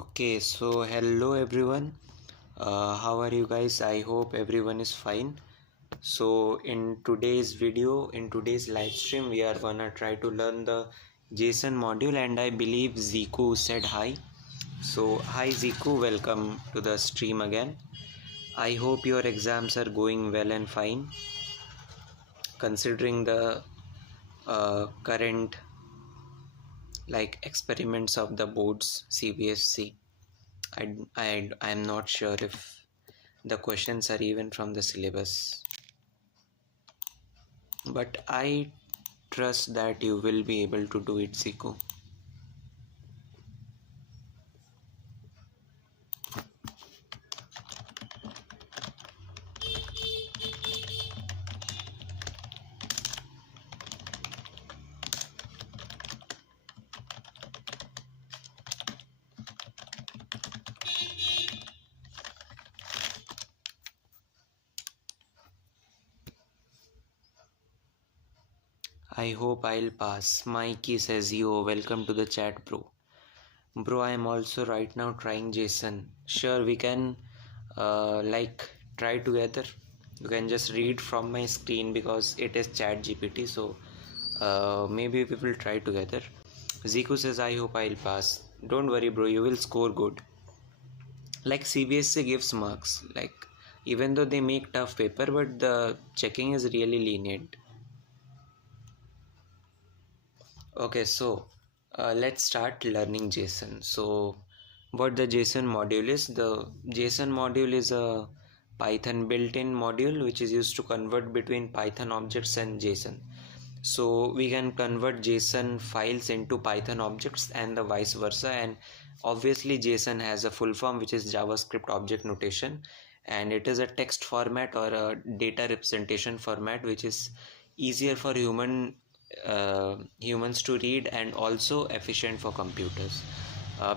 Okay, so hello everyone. How are you guys? I hope everyone is fine. So in today's video, in today's live stream, we are gonna try to learn the JSON module, and I believe Ziku said hi. So hi Ziku, welcome to the stream again. I hope your exams are going well and fine, considering the current experiments of the boards CBSC. I'm not sure if the questions are even from the syllabus, but I trust that you will be able to do it, Zico. I hope I'll pass. Mikey says, yo, welcome to the chat, bro. Bro, I am also right now trying JSON. Sure, we can try together. You can just read from my screen because it is chat GPT, so maybe we will try together. Ziku says, I hope I'll pass. Don't worry, bro, you will score good. Like CBSC gives marks, even though they make tough paper, but the checking is really lenient. Okay, so let's start learning JSON. So what the JSON module is, the JSON module is a Python built-in module which is used to convert between Python objects and JSON. So we can convert JSON files into Python objects and the vice versa, and obviously JSON has a full form which is JavaScript object notation, and it is a text format or a data representation format which is easier for humans to read and also efficient for computers.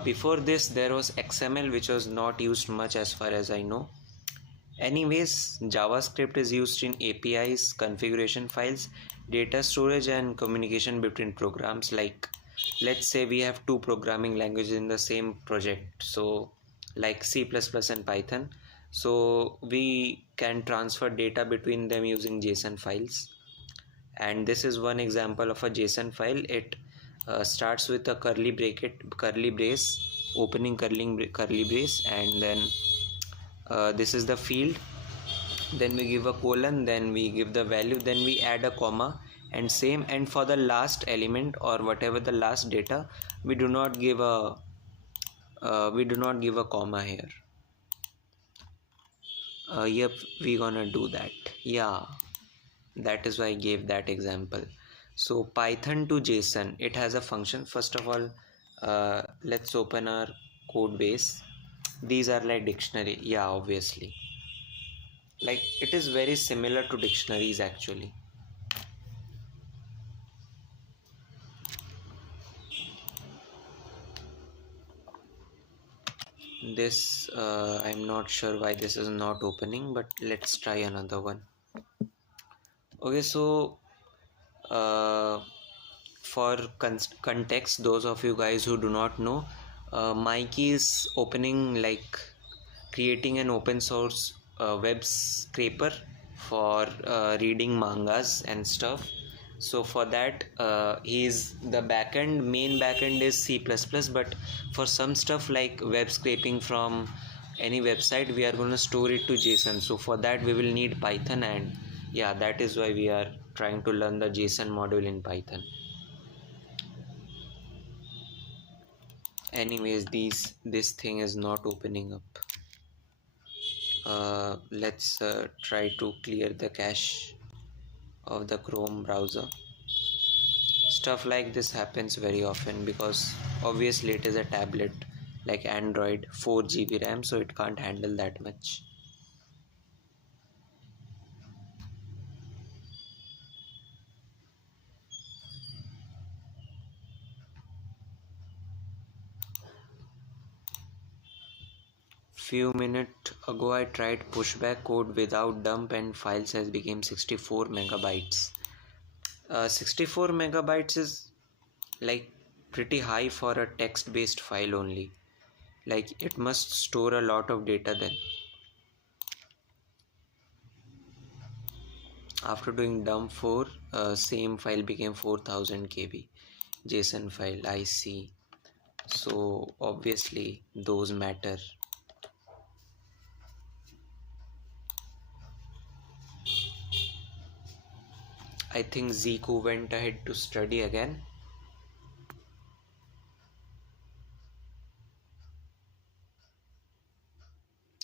Before this there was XML which was not used much as far as I know. Anyways, JavaScript is used in APIs, configuration files, data storage and communication between programs. Like let's say we have two programming languages in the same project, so like C++ and Python, so we can transfer data between them using JSON files. And this is one example of a JSON file. It starts with a curly brace, opening curly brace, and then this is the field, then we give a colon, then we give the value, then we add a comma, and same. And for the last element or whatever the last data, we do not give a comma here. Yep, we gonna do that. Yeah, that is why I gave that example. So Python to JSON, it has a function. First of all, let's open our code base. These are like dictionary. Yeah, obviously, like it is very similar to dictionaries actually. This I'm not sure why this is not opening, but let's try another one. Okay, so for context, those of you guys who do not know, Mikey is creating an open source web scraper for reading mangas and stuff. So for that, the main backend is C++, but for some stuff like web scraping from any website, we are going to store it to JSON. So for that we will need Python, and yeah, that is why we are trying to learn the JSON module in Python. Anyways, this thing is not opening up. Let's try to clear the cache of the Chrome browser. Stuff like this happens very often because obviously it is a tablet like Android, 4 GB RAM, so it can't handle that much. Few minutes ago I tried pushback code without dump and file size became 64 megabytes. 64 megabytes is like pretty high for a text based file only. Like it must store a lot of data then. After doing dump 4, same file became 4000 KB JSON file. I see. So obviously those matter. I think Zico went ahead to study again.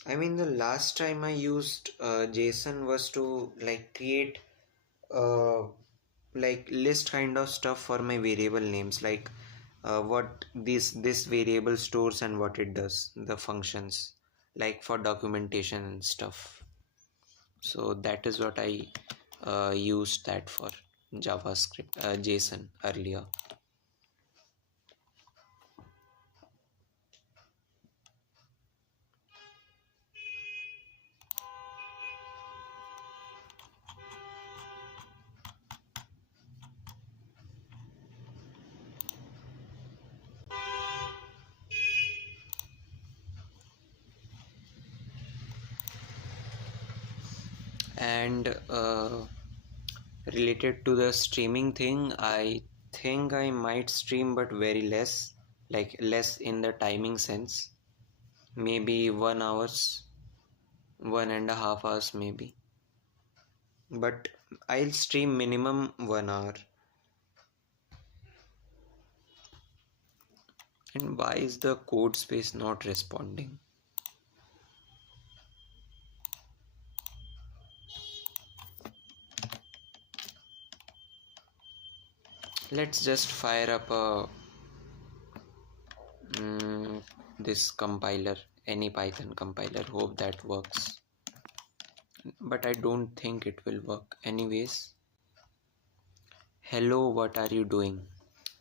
I mean, the last time I used JSON was to like create like list kind of stuff for my variable names, like what this variable stores and what it does, the functions, like for documentation and stuff. So that is what I used that for JavaScript, JSON earlier. And related to the streaming thing, I think I might stream, but very less, like less in the timing sense. Maybe 1 hours, 1.5 hours maybe. But I'll stream minimum 1 hour. And why is the code space not responding? Let's just fire up a this compiler, any Python compiler. Hope that works. But I don't think it will work. Anyways, hello, what are you doing?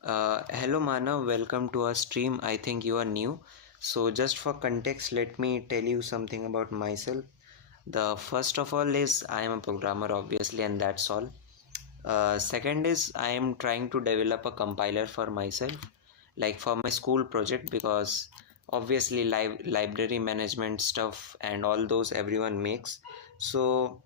Hello Manav, welcome to our stream. I think you are new. So just for context, let me tell you something about myself. The first of all is I am a programmer obviously, and that's all. Second is I am trying to develop a compiler for myself, like for my school project, because obviously library management stuff and all those everyone makes. So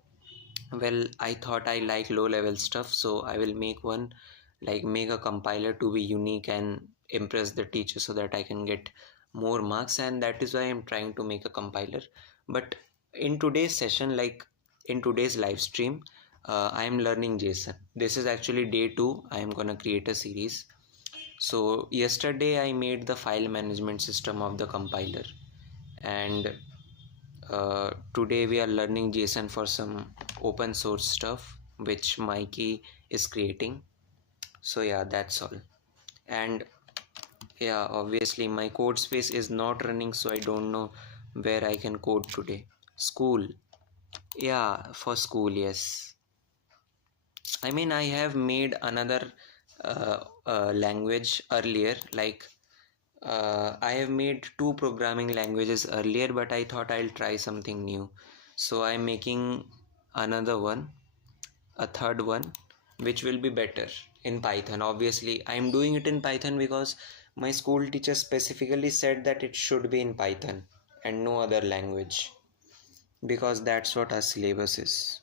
well, I thought I like low level stuff, so I will make one, like make a compiler to be unique and impress the teacher so that I can get more marks, and that is why I'm trying to make a compiler. But in today's session, like in today's live stream, I am learning JSON. This is actually day 2. I am gonna create a series. So yesterday I made the file management system of the compiler, and today we are learning JSON for some open source stuff which Mikey is creating. So yeah, that's all. And yeah, obviously my code space is not running, so I don't know where I can code today. School. Yeah, for school, yes. I mean, I have made another language earlier, like I have made 2 programming languages earlier, but I thought I'll try something new. So I'm making another one, a third one, which will be better in Python. Obviously, I'm doing it in Python because my school teacher specifically said that it should be in Python and no other language, because that's what our syllabus is.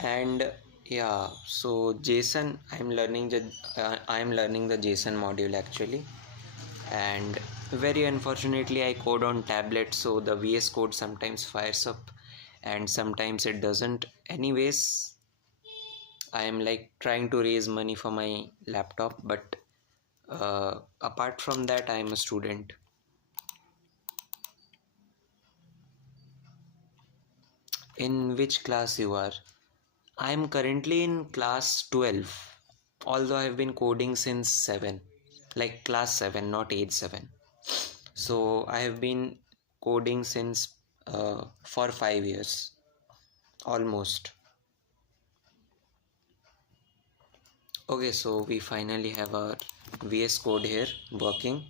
And yeah, so JSON, I'm learning the JSON module actually, and very unfortunately I code on tablet, so the VS Code sometimes fires up and sometimes it doesn't. Anyways, I am like trying to raise money for my laptop, but apart from that I am a student. In which class you are? I am currently in class 12, although I have been coding since 7, like class 7, not age 7. So I have been coding since for 5 years almost. Okay, so we finally have our VS Code here working.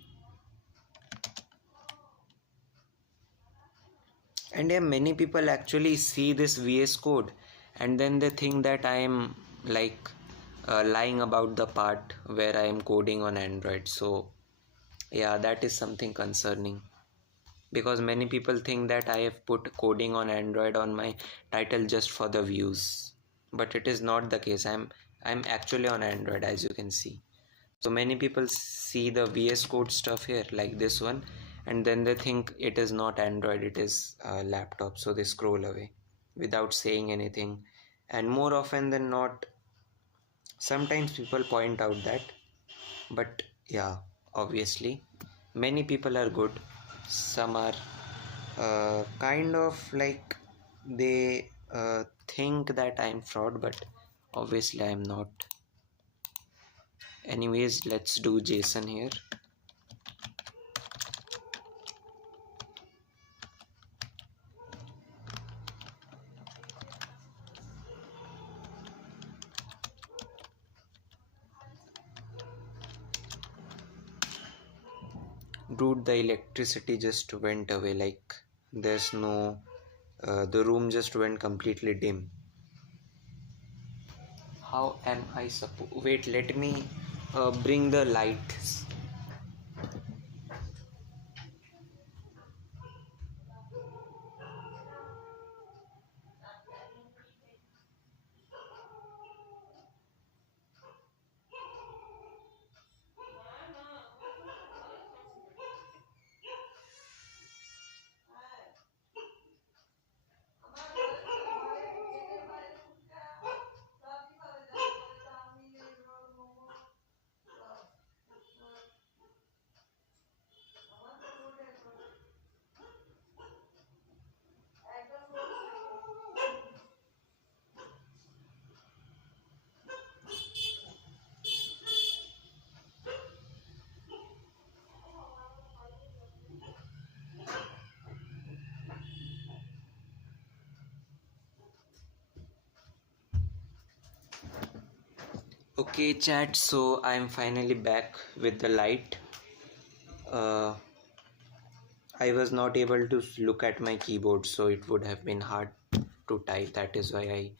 And yeah, many people actually see this VS Code and then they think that I am like lying about the part where I am coding on Android. So Yeah, that is something concerning, because many people think that I have put coding on Android on my title just for the views, but it is not the case. I'm actually on Android, as you can see. So many people see the VS Code stuff here, like this one, and then they think it is not Android, it is a laptop. So they scroll away without saying anything. And more often than not, sometimes people point out that, but yeah, obviously, many people are good. Some are kind of like they think that I'm fraud, but obviously I'm not. Anyways, let's do JSON here. Dude, the electricity just went away, like there's no the room just went completely dim. How am I supposed? Wait, let me bring the lights. Okay, chat. So I'm finally back with the light. Uh, I was not able to look at my keyboard, so it would have been hard to type. That is why I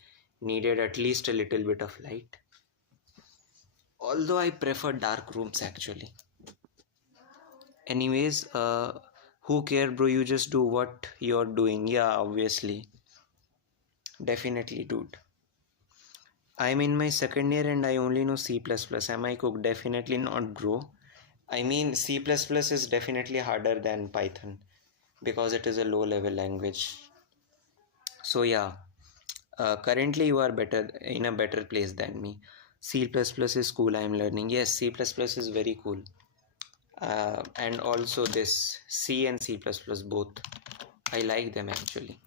needed at least a little bit of light. Although I prefer dark rooms actually. Anyways, who care, bro? You just do what you're doing. Yeah, obviously. Definitely, dude. I'm in my second year and I only know C++. Am I cooked? Definitely not, bro. I mean, C++ is definitely harder than Python because it is a low level language. So yeah, currently you are better in a better place than me. C++ is cool. I'm learning. Yes, C++ is very cool. And also this C and C++ both. I like them actually.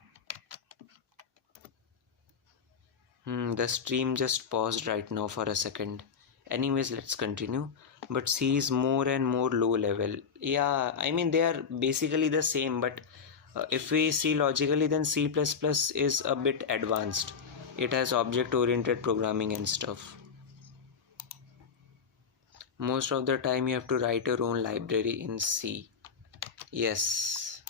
The stream just paused right now for a second. Anyways, let's continue. But C is more and more low level. Yeah, I mean they are basically the same, but if we see logically, then C++ is a bit advanced. It has object-oriented programming and stuff. Most of the time you have to write your own library in C. Yes.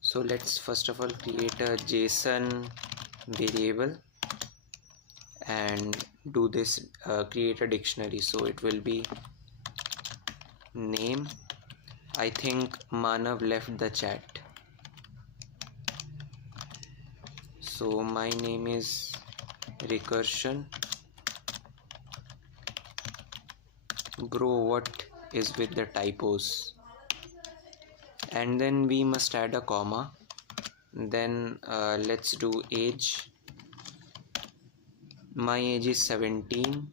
So let's first of all create a JSON variable and do this, create a dictionary. So it will be name. I think Manav left the chat. So my name is Recursion. Bro, what is with the typos? And then we must add a comma. Then let's do age. My age is 17.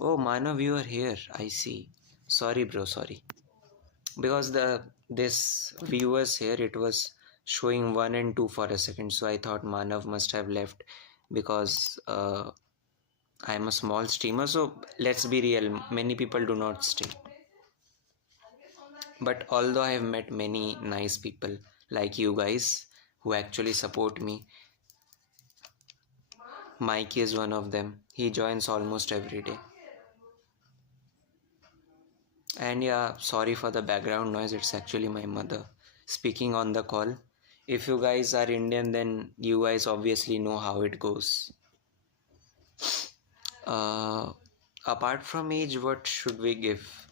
Oh, Manav, you are here. I see. Sorry, bro. Sorry. Because this viewers here, it was showing 1 and 2 for a second. So I thought Manav must have left because I'm a small streamer. So let's be real. Many people do not stay. But although I have met many nice people like you guys who actually support me, Mike is one of them. He joins almost every day. And yeah, sorry for the background noise. It's actually my mother speaking on the call. If you guys are Indian, then you guys obviously know how it goes. Apart from age, what should we give?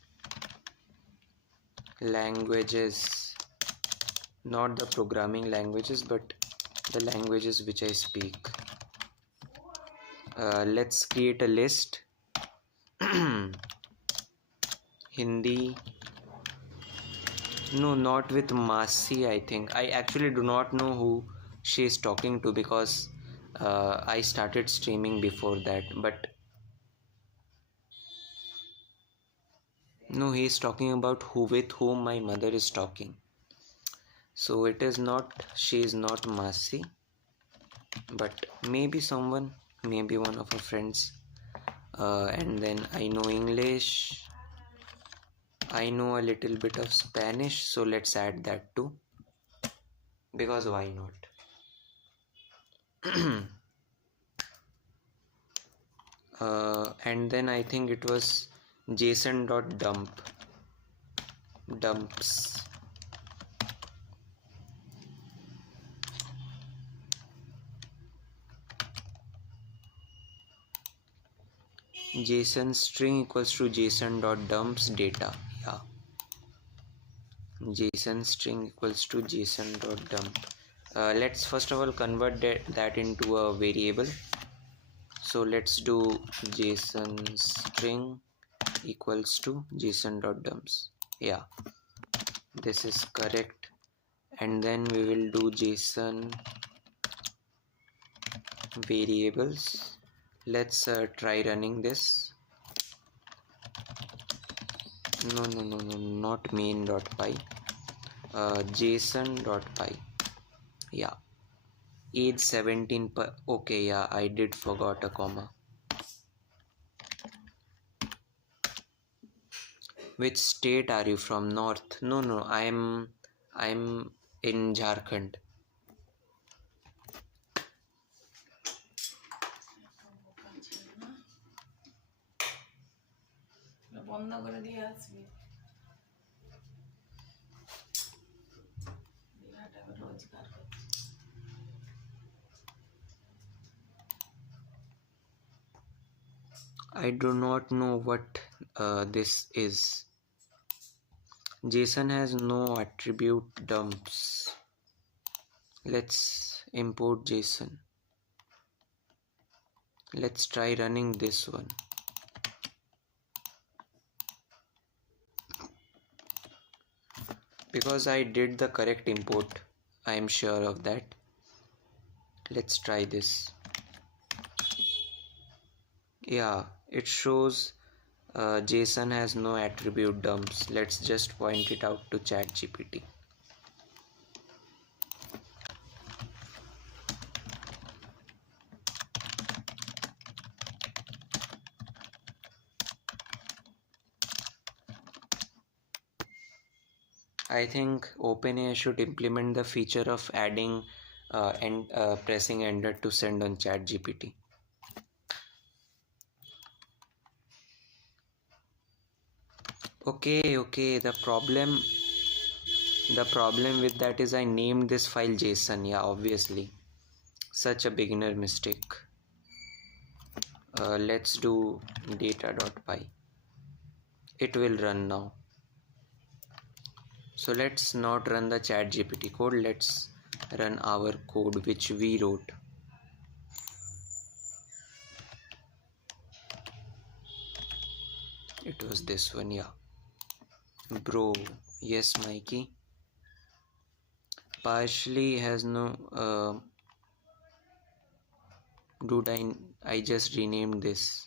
languages, not the programming languages but the languages which I speak. Let's create a list. Hindi. No, not with Masi. I think I actually do not know who she is talking to because I started streaming before that, but no, he is talking about who with whom my mother is talking. So it is not, she is not Masi, but maybe someone, maybe one of her friends. And then I know English, I know a little bit of Spanish, so let's add that too, because why not? And then I think it was dumps. JSON string equals to JSON.dumps data. Yeah, JSON string equals to JSON.dump. Let's first of all convert that into a variable. So let's do JSON string equals to JSON.dumps. Yeah, this is correct. And then we will do JSON variables. Let's try running this. No, not main.py. JSON.py. Yeah, age 17 per. Okay, yeah, I did forgot a comma. Which state are you from? North? No, I'm in Jharkhand. I do not know what this is. JSON has no attribute dumps. Let's import JSON. Let's try running this one. Because I did the correct import, I am sure of that. Let's try this. Yeah, it shows JSON has no attribute dumps. Let's just point it out to ChatGPT. I think OpenAI should implement the feature of adding and pressing enter to send on ChatGPT. Okay, the problem with that is I named this file JSON. Yeah, obviously, such a beginner mistake. Let's do data.py. It will run now. So let's not run the ChatGPT code, let's run our code which we wrote. It was this one, yeah. Bro, yes, Mikey. Partially has no dude, I just renamed this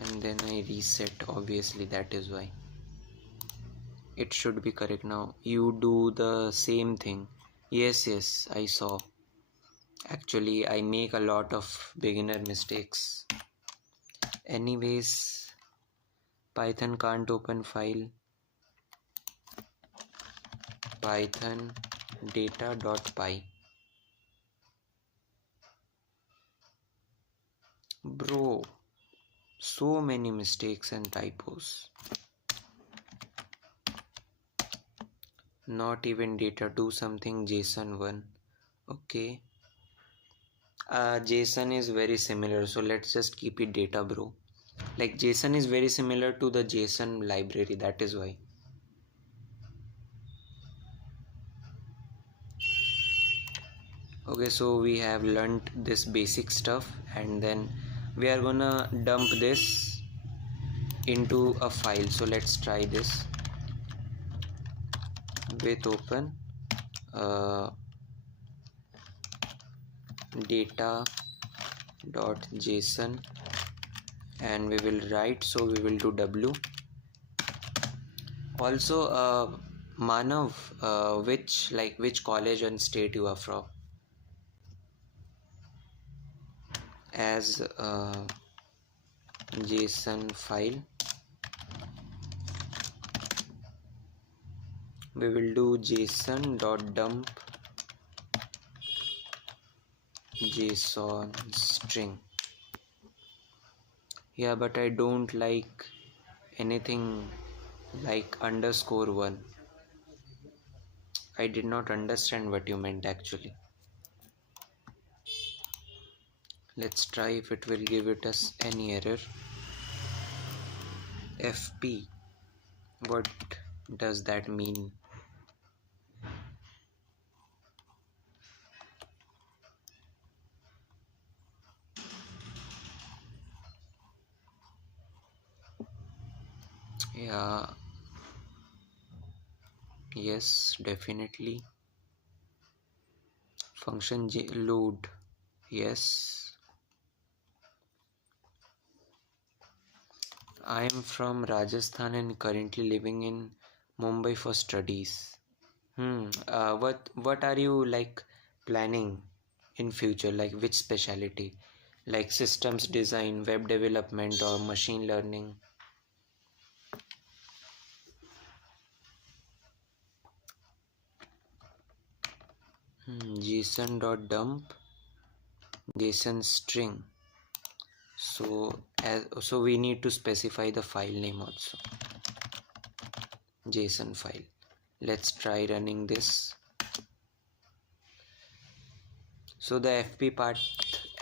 and then I reset, obviously that is why. It should be correct now. You do the same thing. Yes, I saw. Actually, I make a lot of beginner mistakes. Anyways, Python can't open file. Python data.py. Bro, so many mistakes and typos. Not even data, do something JSON1. Okay. JSON is very similar, so let's just keep it data, bro. Like JSON is very similar to the JSON library, that is why. Okay, so we have learned this basic stuff, and then we are gonna dump this into a file. So let's try this with open data.json, and we will write, so we will do w. Also Manav, which college and state you are from? As JSON file, we will do json.dump JSON string. Yeah, but I don't like anything like _1. I did not understand what you meant actually. Let's try if it will give it us any error. FP, what does that mean? Yeah, yes, definitely. Function load, yes. I am from Rajasthan and currently living in Mumbai for studies. What are you like planning in future? Like which specialty? Like systems design, web development, or machine learning? JSON.dump JSON string. So we need to specify the file name also. JSON file. Let's try running this. So the FP part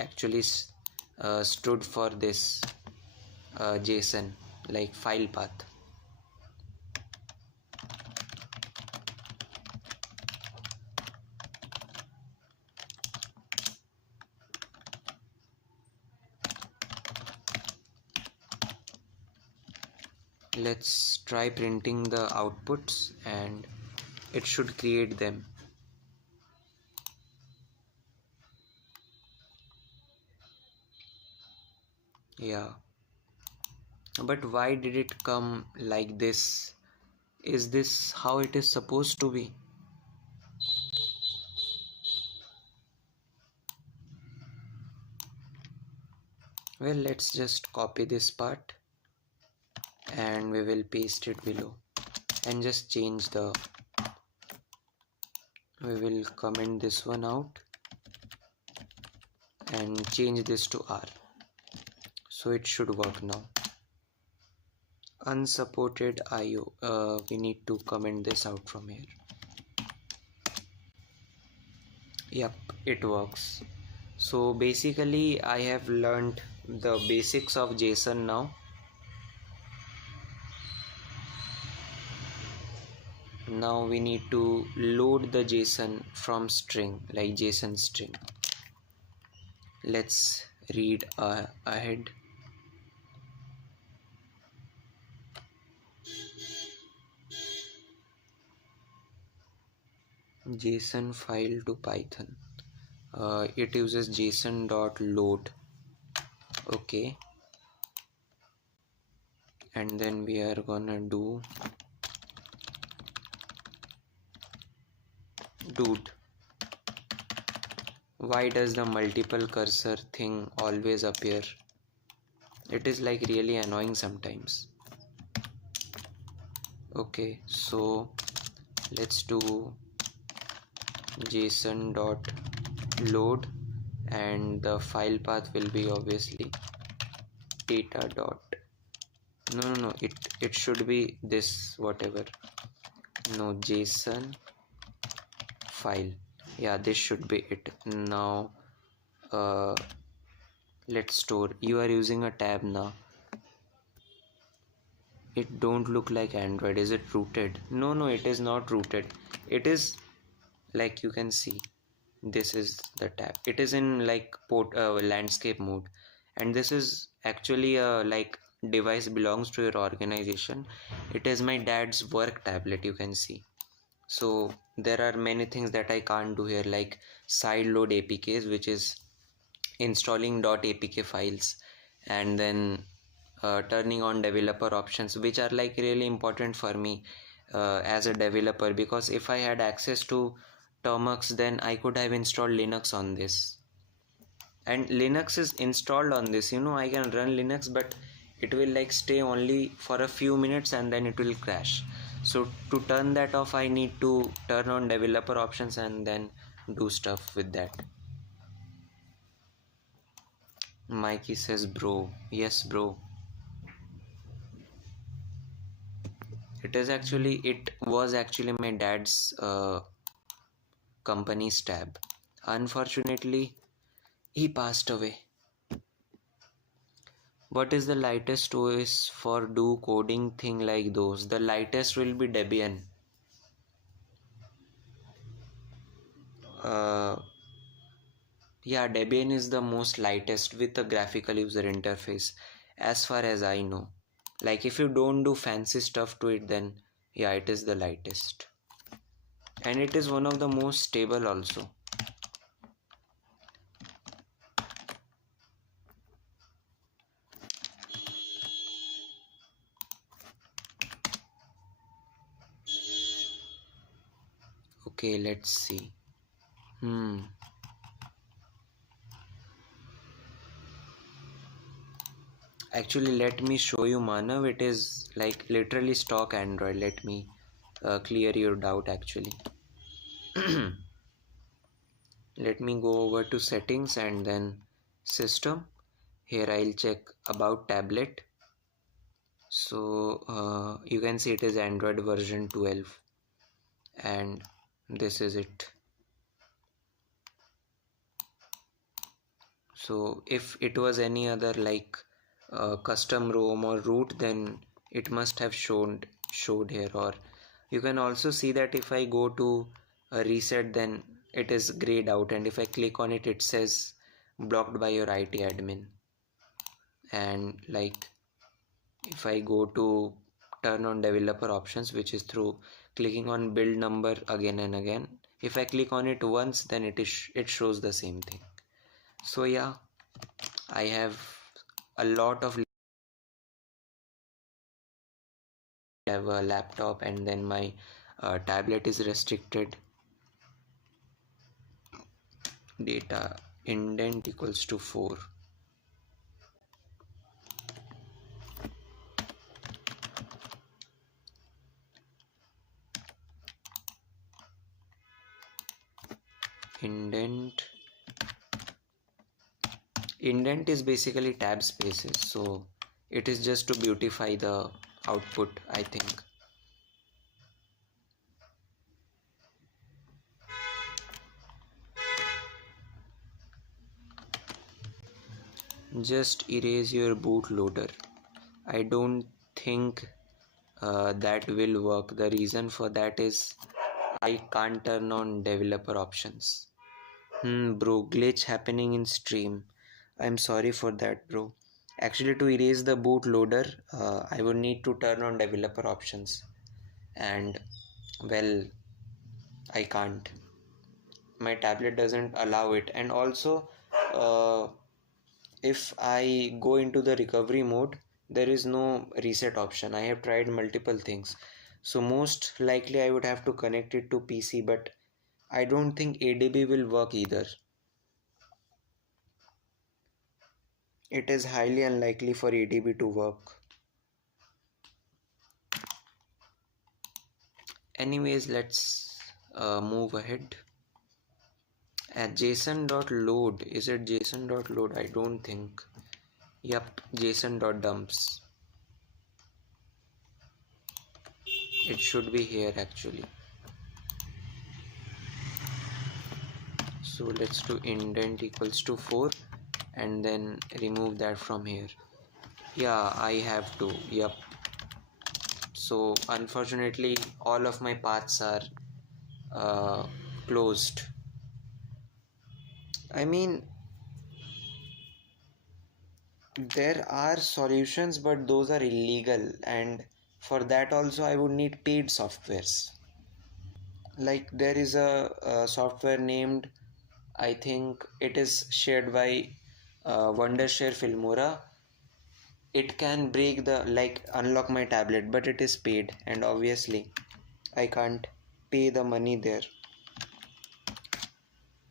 actually stood for this JSON, like file path. Let's try printing the outputs and it should create them. Yeah, but why did it come like this? Is this how it is supposed to be? Well, let's just copy this part and we will paste it below and just change the, we will comment this one out and change this to R, so it should work now. Unsupported IO, we need to comment this out from here. Yep, it works. So basically I have learned the basics of JSON now. Now we need to load the JSON from string, like JSON string. Let's read ahead. JSON file to Python. It uses json.load. Okay, and then we are gonna do dude. Why does the multiple cursor thing always appear? It is like really annoying sometimes. Okay, so let's do json.load and the file path will be obviously data dot, no, it should be this whatever, no, JSON file. Yeah, this should be it. Now let's store. You are using a tab now, It don't look like Android. Is it rooted? No, it is not rooted. It is, like you can see, this is the tab. It is in like landscape mode, and this is actually a like device belongs to your organization. It is my dad's work tablet, you can see. So there are many things that I can't do here, like side load apks, which is installing .apk files, and then turning on developer options, which are like really important for me as a developer, because if I had access to Termux, then I could have installed Linux on this. And Linux is installed on this, I can run Linux, but it will like stay only for a few minutes and then it will crash. So to turn that off, I need to turn on developer options and then do stuff with that. Mikey says, bro. Yes, bro. It was actually my dad's company's tab. Unfortunately, he passed away. What is the lightest OS for do coding thing like those? The lightest will be Debian. Yeah, Debian is the most lightest with a graphical user interface, as far as I know. Like if you don't do fancy stuff to it, then yeah, it is the lightest. And it is one of the most stable also. Okay, let's see. Actually, let me show you, Manav. It is like literally stock Android. Let me clear your doubt actually. Let me go over to settings and then system. Here I'll check about tablet. So you can see it is Android version 12 and this is it. So if it was any other like custom ROM or root, then it must have showed here. Or you can also see that if I go to a reset, then it is grayed out, and if I click on it, it says blocked by your IT admin. And like if I go to turn on developer options, which is through clicking on build number again and again, if I click on it once, then it shows the same thing. So yeah, I have a lot of have a laptop, and then my tablet is restricted. Data indent equals to 4. Indent is basically tab spaces, so it is just to beautify the output, I think. Just erase your bootloader. I don't think that will work. The reason for that is I can't turn on developer options. Bro, glitch happening in stream. I'm sorry for that, bro. Actually, to erase the bootloader, I would need to turn on developer options, and well, I can't. My tablet doesn't allow it. And also, if I go into the recovery mode, there is no reset option. I have tried multiple things, so most likely I would have to connect it to PC, but I don't think ADB will work either. It is highly unlikely for ADB to work. Anyways, let's move ahead. At JSON.load, is it JSON.load? I don't think. Yep, JSON.dumps. It should be here actually. So let's do indent equals to 4 and then remove that from here. Yeah, I have to. Yep. So unfortunately all of my paths are closed. I mean, there are solutions, but those are illegal, and for that also I would need paid softwares. Like there is a software named, I think it is shared by Wondershare Filmora. It can break the, like, unlock my tablet, but it is paid, and obviously I can't pay the money there,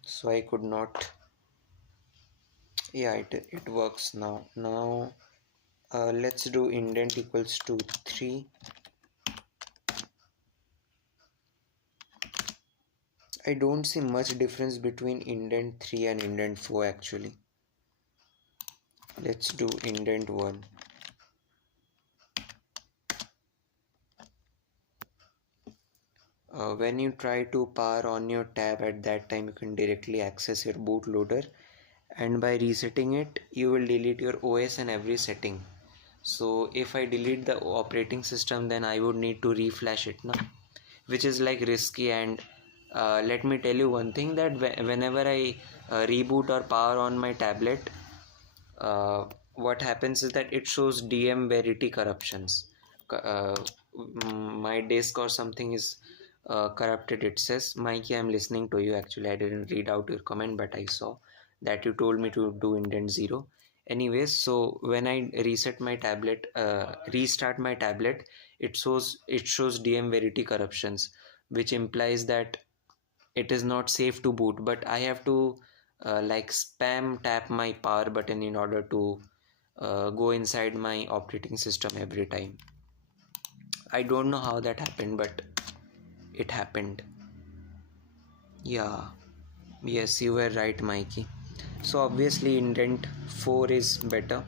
so I could not. Yeah, it works now. Let's do indent equals to 3. I don't see much difference between indent 3 and indent 4 actually. Let's do indent 1. When you try to power on your tab, at that time you can directly access your bootloader, and by resetting it you will delete your OS and every setting. So if I delete the operating system, then I would need to reflash it now, which is like risky. And let me tell you one thing, that whenever I reboot or power on my tablet, what happens is that it shows DM Verity corruptions. My disk or something is corrupted, it says. Mikey, I'm listening to you. Actually, I didn't read out your comment, but I saw that you told me to do indent 0. Anyways, so when I reset my tablet, restart my tablet, it shows DM Verity corruptions, which implies that it is not safe to boot. But I have to like spam tap my power button in order to go inside my operating system every time. I don't know how that happened, but it happened. Yeah, yes, you were right, Mikey. So obviously indent 4 is better,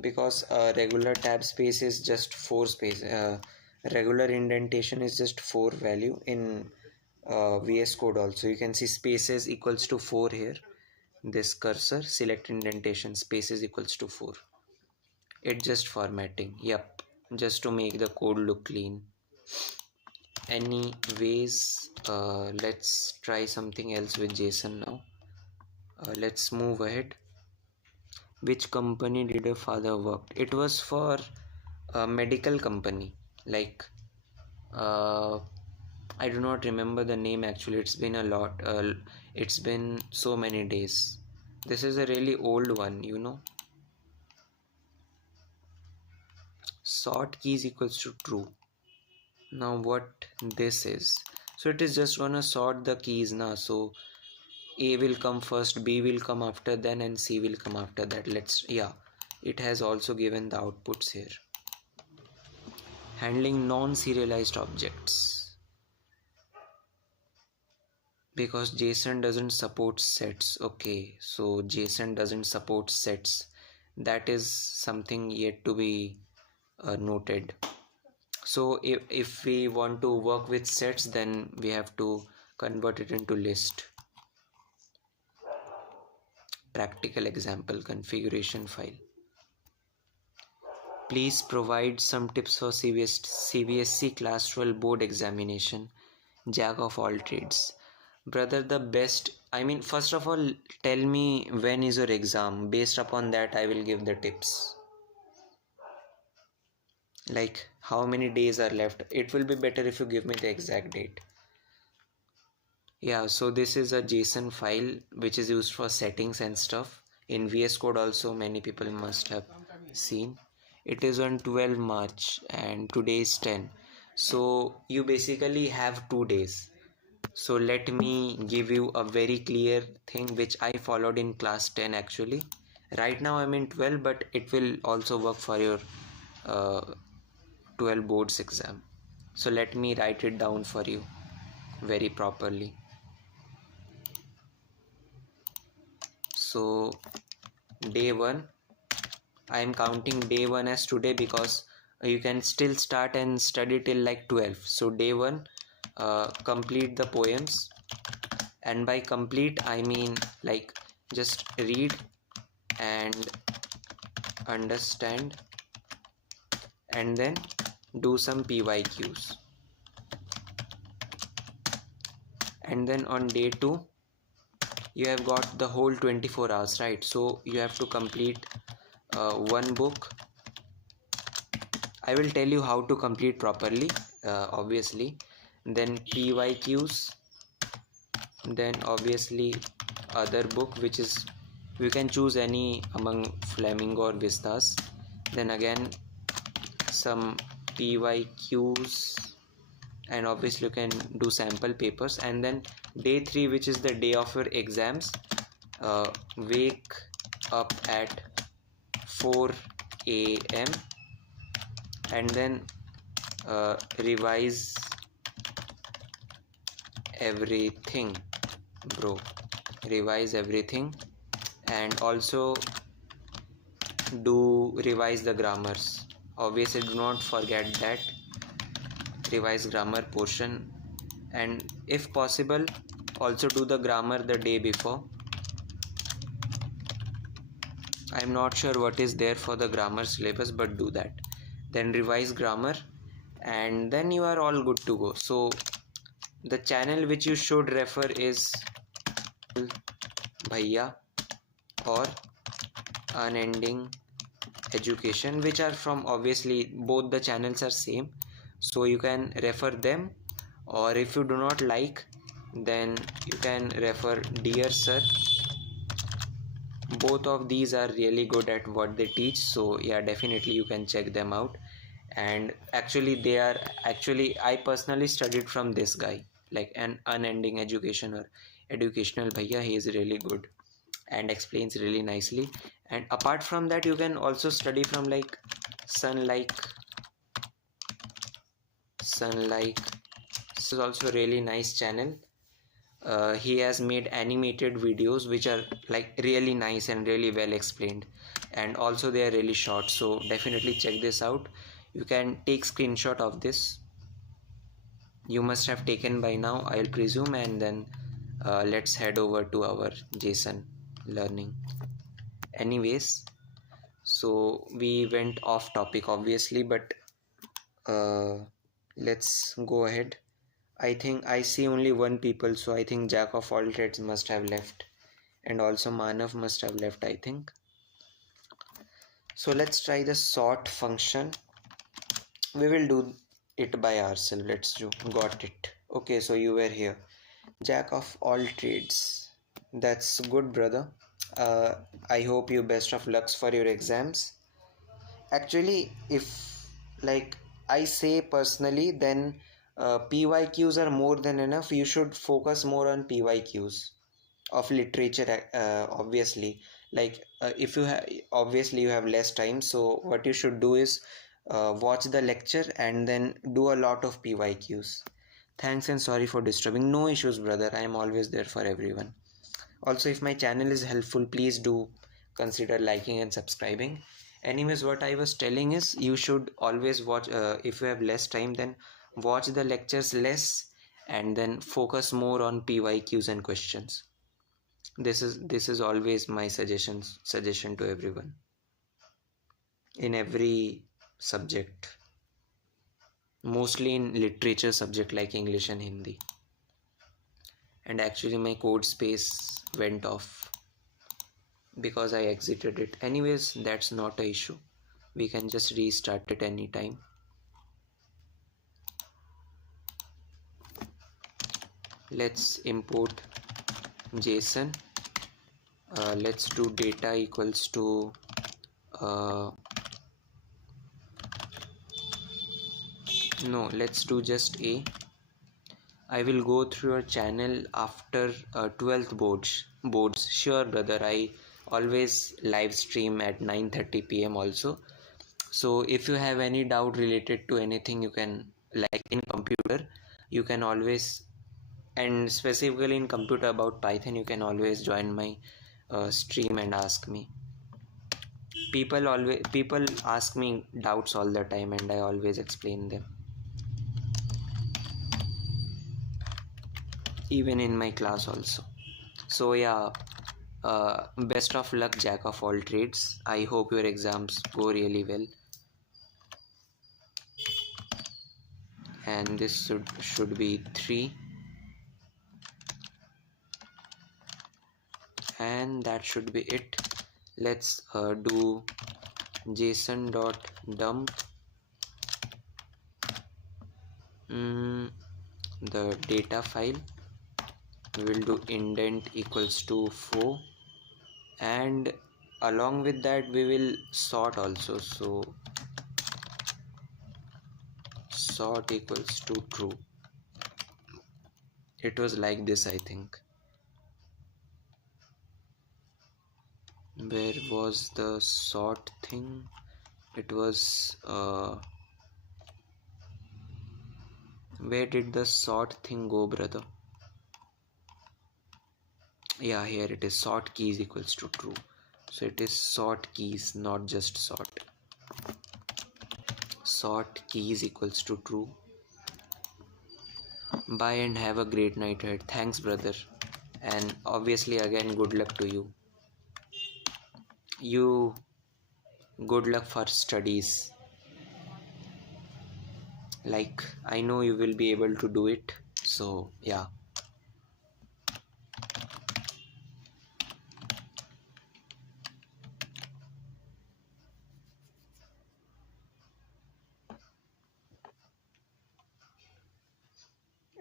because regular tab space is just 4 space. Regular indentation is just 4 value. In VS Code also you can see spaces equals to 4 here. This cursor, select indentation, spaces equals to 4. It just formatting, yep, just to make the code look clean. Anyways, let's try something else with JSON now. Let's move ahead. Which company did your father work? It was for a medical company, like I do not remember the name actually. It's been a lot. It's been so many days. This is a really old one, you know. Sort keys equals to true. Now what this is? So it is just gonna sort the keys now. So A will come first, B will come after then, and C will come after that. Yeah, it has also given the outputs here. Handling non-serialized objects, because JSON doesn't support sets. Okay, so JSON doesn't support sets. That is something yet to be noted. So if we want to work with sets, then we have to convert it into list. Practical example, configuration file. Please provide some tips for CBSE class 12 board examination. Jack of all trades. Brother, the best, I mean, first of all, tell me when is your exam. Based upon that, I will give the tips. Like how many days are left. It will be better if you give me the exact date. Yeah, so this is a JSON file which is used for settings and stuff. In VS Code also many people must have seen. It is on 12 March and today is 10. So you basically have 2 days. So let me give you a very clear thing which I followed in class 10 actually. Right now I'm in 12, but it will also work for your 12 boards exam. So let me write it down for you very properly. So day 1, I am counting day 1 as today, because you can still start and study till like 12. So day 1, complete the poems, and by complete I mean like just read and understand, and then do some PYQs. And then on day 2 you have got the whole 24 hours, right? So you have to complete one book. I will tell you how to complete properly, obviously. Then PYQs, then obviously other book, which is you can choose any among Flamingo or Vistas. Then again some PYQs, and obviously you can do sample papers. And then day 3, which is the day of your exams, wake up at 4 a.m. and then revise everything, bro. Revise everything, and also do revise the grammars. Obviously do not forget that. Revise grammar portion, and if possible also do the grammar the day before. I'm not sure what is there for the grammar syllabus, but do that. Then revise grammar, and then you are all good to go. So the channel which you should refer is Bhaiya or Unending Education, which are from, obviously both the channels are same, so you can refer them. Or if you do not like, then you can refer Dear Sir. Both of these are really good at what they teach, so yeah, definitely you can check them out. And actually I personally studied from this guy, like an Unending Education or Educational Bhaiya. He is really good and explains really nicely. And apart from that, you can also study from like Sunlike. This is also a really nice channel. He has made animated videos which are like really nice and really well explained, and also they are really short, so definitely check this out. You can take screenshot of this. You must have taken by now, I'll presume, and then let's head over to our JSON learning. Anyways, so we went off topic obviously, but let's go ahead. I think I see only one people, so I think Jack of all trades must have left, and also Manav must have left, I think. So let's try the sort function. We will do it by ourselves. Let's do. Got it. Okay, so you were here. Jack of all trades. That's good, brother. I hope you best of lucks for your exams. Actually, if like I say personally, then PYQs are more than enough. You should focus more on PYQs of literature, obviously. Like if you have, obviously you have less time, so what you should do is watch the lecture and then do a lot of PYQs. Thanks and sorry for disturbing. No issues, brother. I am always there for everyone. Also, if my channel is helpful, please do consider liking and subscribing. Anyways, what I was telling is you should always watch, if you have less time, then watch the lectures less and then focus more on PYQs and questions. This is always my suggestion to everyone in every subject, mostly in literature subject like English and Hindi. And actually my code space went off because I exited it. Anyways, that's not an issue. We can just restart it anytime. Let's import JSON. Let's do data equals to no, let's do just A. I will go through your channel after 12th boards. Sure, brother. I always live stream at 9:30 p.m. also. So if you have any doubt related to anything, you can, like in computer, you can always, and specifically in computer about Python, you can always join my stream and ask me. People ask me doubts all the time, and I always explain them. Even in my class also. So yeah, Best of luck, jack of all trades. I hope your exams go really well. And this should be 3, and that should be it. Let's do json.dump the data file. We will do indent equals to 4, and along with that we will sort also. So sort equals to true. It was like this, I think. Where was the sort thing? It was where did the sort thing go, brother? Yeah, here it is. Sort keys equals to true. So it is sort keys, not just sort. Sort keys equals to true. Bye and have a great night ahead. Thanks, brother. And obviously again, good luck to you. Good luck for studies. Like, I know you will be able to do it. So yeah.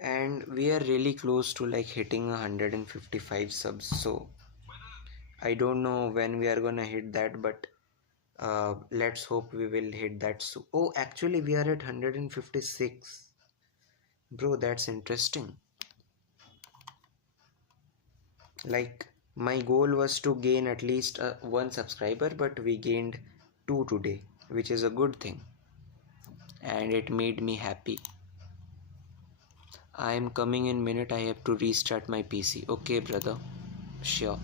And we are really close to like hitting 155 subs, so I don't know when we are gonna hit that, but let's hope we will hit that soon. Oh, actually we are at 156. Bro, that's interesting. Like, my goal was to gain at least 1 subscriber, but we gained 2 today, which is a good thing, and it made me happy. I am coming in minute. I have to restart my PC. Okay, brother. Sure.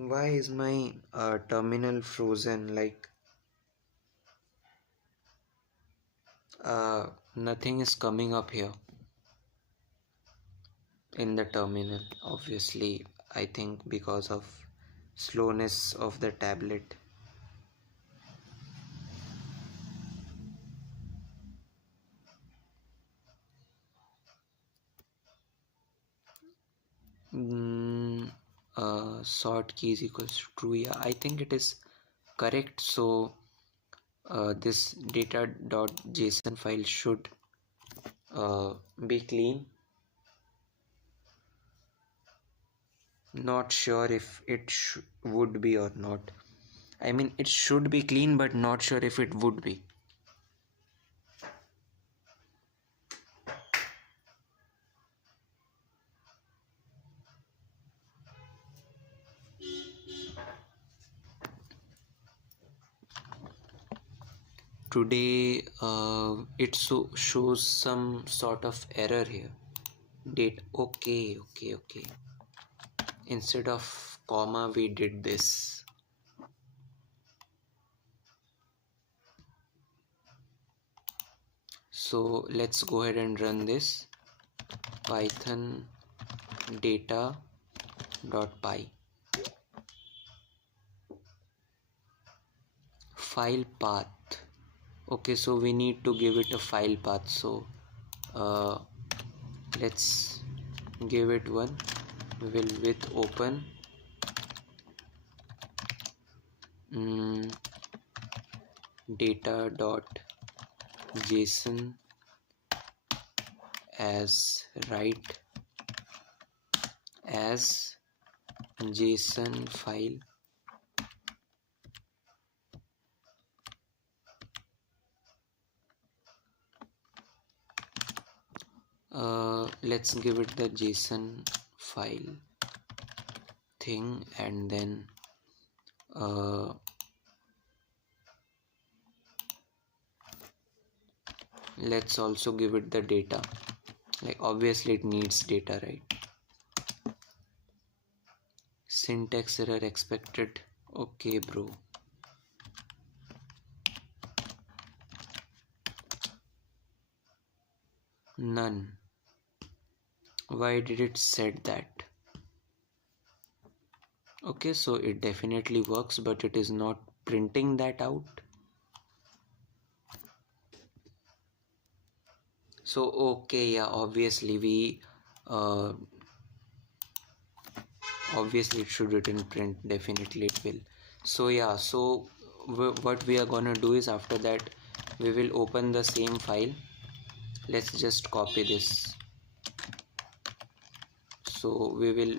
Why is my terminal frozen? Like, nothing is coming up here in the terminal. Obviously, I think because of slowness of the tablet. Sort keys equals to true. Yeah, I think it is correct. So this data.json file should be clean. Not sure if it would be or not. I mean, it should be clean, but not sure if it would be. Today it shows some sort of error here. Date. Okay. Instead of comma we did this. So let's go ahead and run this. Python data.py file path. Okay, so we need to give it a file path. So let's give it one. We will with open data.json as write as JSON file let's give it the JSON file thing, and then let's also give it the data. Like obviously it needs data, right? Syntax error expected. Okay, bro. None. Why did it said that? Okay, so it definitely works, but it is not printing that out. So okay, yeah, obviously uh, obviously it should written print, definitely it will. So yeah, so what we are gonna do is after that we will open the same file. Let's just copy this. So we will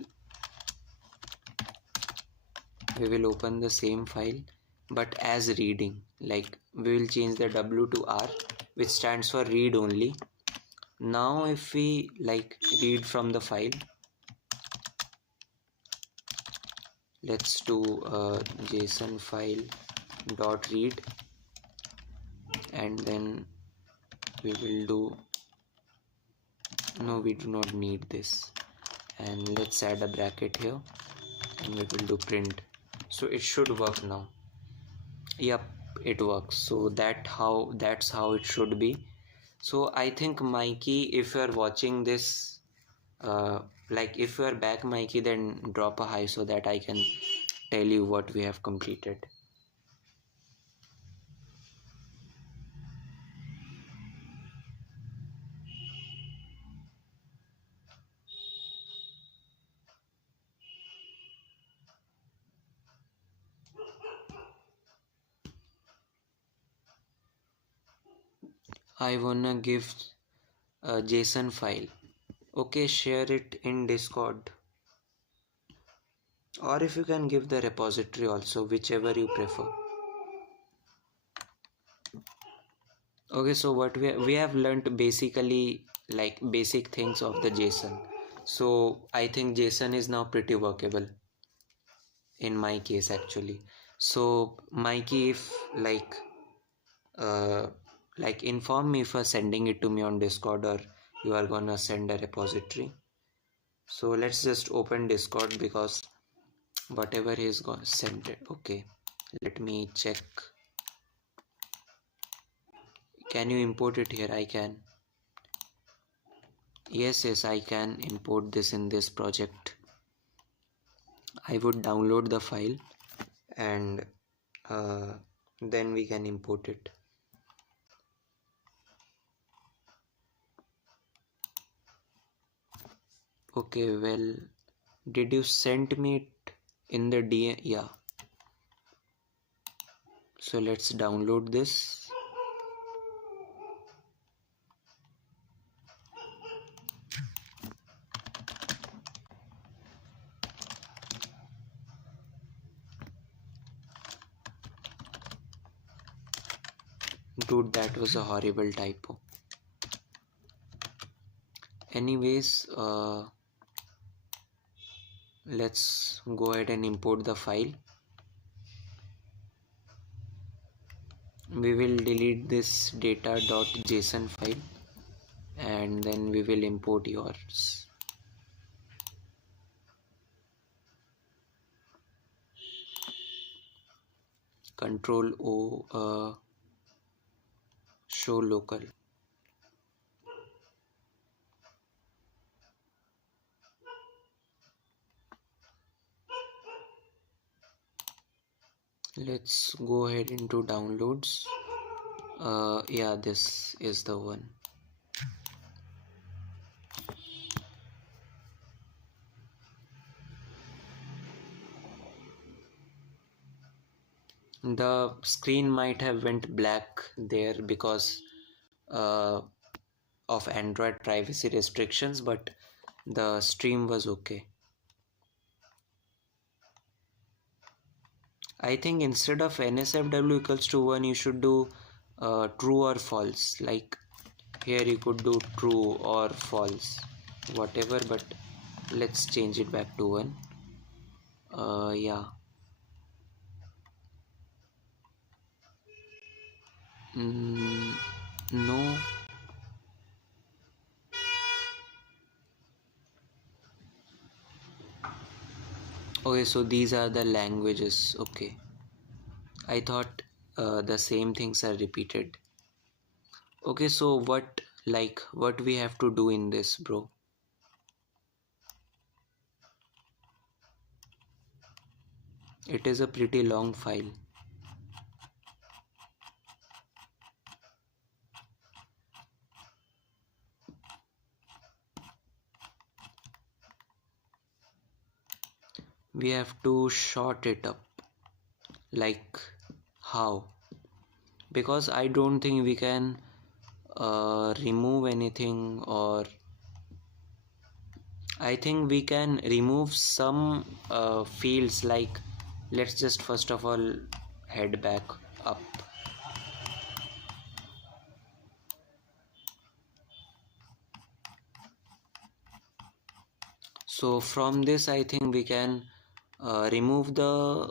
open the same file but as reading, like we will change the W to R, which stands for read only. Now if we like read from the file, let's do JSON file dot read, and then we will do, no, we do not need this, and let's add a bracket here and we will do print. So it should work now. Yep, it works. So that's how it should be. So I think Mikey, if you're watching this, like if you're back, Mikey, then drop a hi so that I can tell you what we have completed. I wanna give a JSON file. Okay, share it in Discord, or if you can give the repository also, whichever you prefer. Okay, so what we have learned basically like basic things of the JSON. So I think JSON is now pretty workable in my case actually. So Mikey, if uh, like inform me if you're sending it to me on Discord or you are gonna send a repository. So let's just open Discord because whatever he's gonna send it. Okay, let me check. Can you import it here? I can. Yes, I can import this in this project. I would download the file and uh, then we can import it. Okay, well, did you send me it in the DM? Yeah. So let's download this. Dude, that was a horrible typo. Anyways, let's go ahead and import the file. We will delete this data.json file and then we will import yours. Control O, show local. Let's go ahead into downloads. Yeah, this is the one. The screen might have went black there because of Android privacy restrictions, but the stream was okay. I think instead of NSFW equals to 1, you should do true or false. Like here you could do true or false, whatever, but let's change it back to 1. Yeah. No. Okay, so these are the languages. Okay, I thought the same things are repeated. Okay, so what we have to do in this, bro? It is a pretty long file. We have to short it up. Like how? Because I don't think we can remove anything, or I think we can remove some fields. Like, let's just first of all head back up. So from this I think we can remove the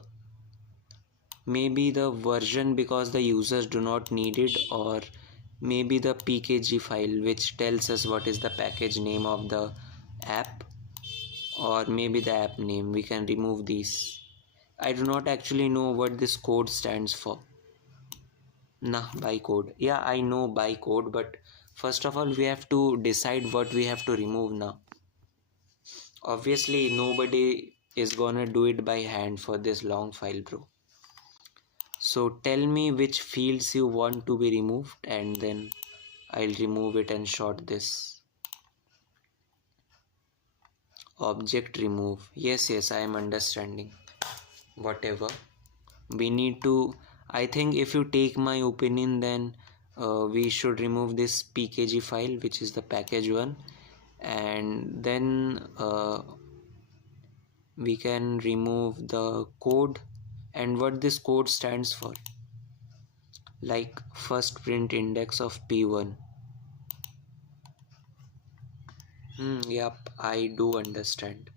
maybe the version because the users do not need it, or maybe the pkg file which tells us what is the package name of the app, or maybe the app name. We can remove these. I do not actually know what this code stands for. Nah, bytecode. Yeah, I know bytecode, but first of all we have to decide what we have to remove now. Obviously nobody is gonna do it by hand for this long file, bro. So tell me which fields you want to be removed, and then I'll remove it and short this. Object remove. Yes, I am understanding. Whatever. We need to, I think if you take my opinion, then we should remove this pkg file, which is the package one, and then we can remove the code and what this code stands for, like first print index of p1. Yep, I do understand.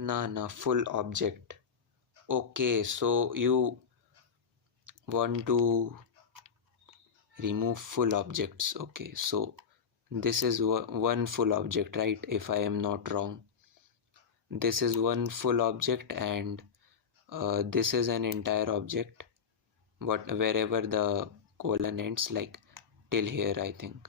Nah, full object. Okay, so you want to remove full objects. Okay, so this is one full object, right? If I am not wrong, this is one full object, and this is an entire object, what wherever the colon ends, like till here, I think.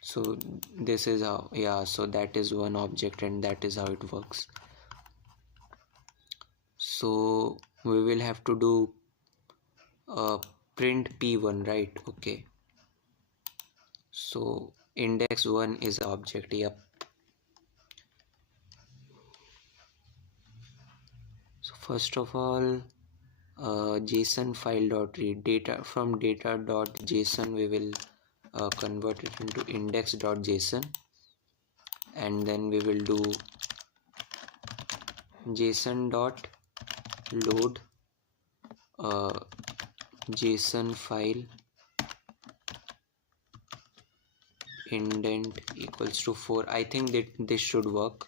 So this is how, yeah, so that is one object and that is how it works. So we will have to do print p1, right? Okay, so index 1 is object. Yep. So first of all, json file dot read data from data dot json. We will convert it into index dot json, and then we will do json dot load json file indent equals to 4. I think that this should work.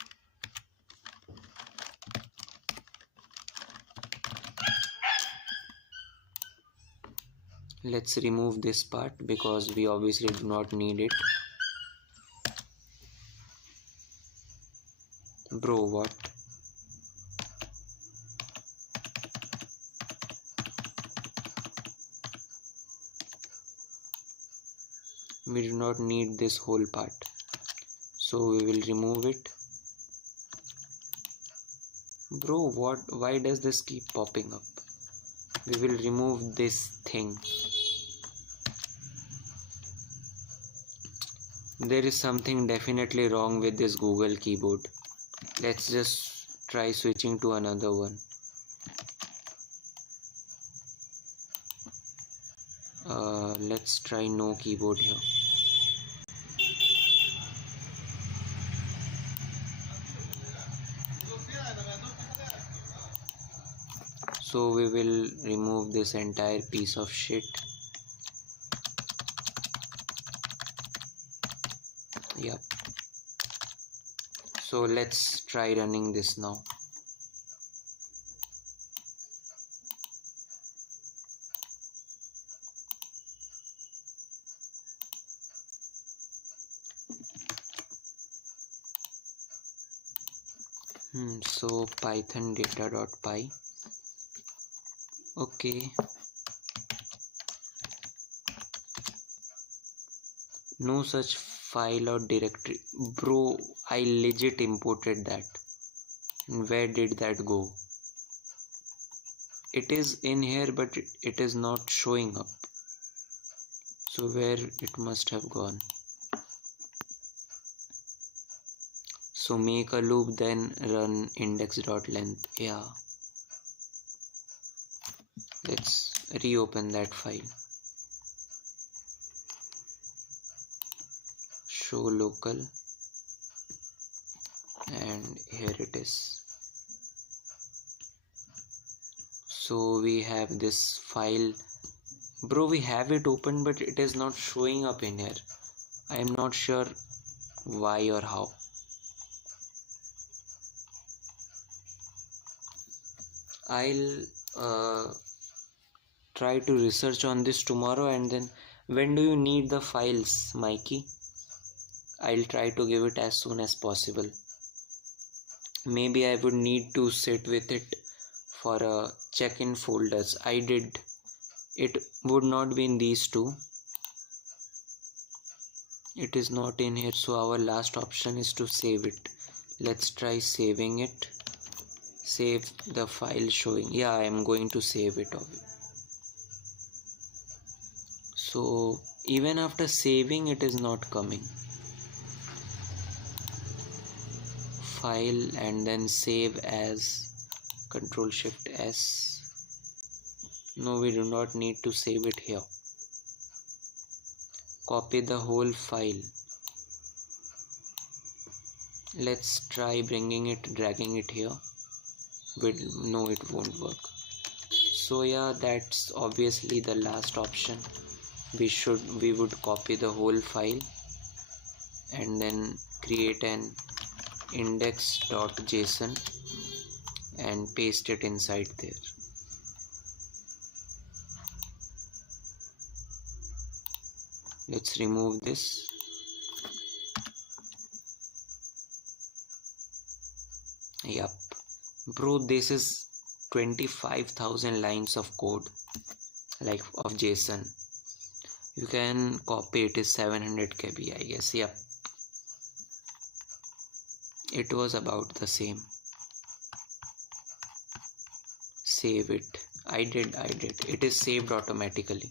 Let's remove this part because we obviously do not need it. Bro, what? We do not need this whole part, so we will remove it. Bro, what? Why does this keep popping up? We will remove this thing. There is something definitely wrong with this Google keyboard. Let's just try switching to another one. Let's try no keyboard here. So we will remove this entire piece of shit. Yep. So let's try running this now. So python data.py. Okay, no such file or directory. Bro, I legit imported that. Where did that go? It is in here, but it is not showing up. So where it must have gone? So make a loop, then run index.length. Yeah, let's reopen that file. Show local, and here it is. So we have this file. Bro, we have it open, but it is not showing up in here. I am not sure why or how. I'll try to research on this tomorrow. And then when do you need the files, Mikey? I'll try to give it as soon as possible. Maybe I would need to sit with it for a check-in folders. I did. It would not be in these two. It is not in here, so our last option is to save it. Let's try saving it. Save the file showing. Yeah, I am going to save it. So even after saving, it is not coming. File and then save as, Control Shift S. No, we do not need to save it here. Copy the whole file. Let's try bringing it, dragging it here. No, it won't work. So yeah, that's obviously the last option. We would copy the whole file and then create an index.json and paste it inside there. Let's remove this. Yup. Bro, this is 25,000 lines of code, like of JSON. You can copy it, is 700 KB, I guess. Yep. It was about the same. Save it. I did. It is saved automatically.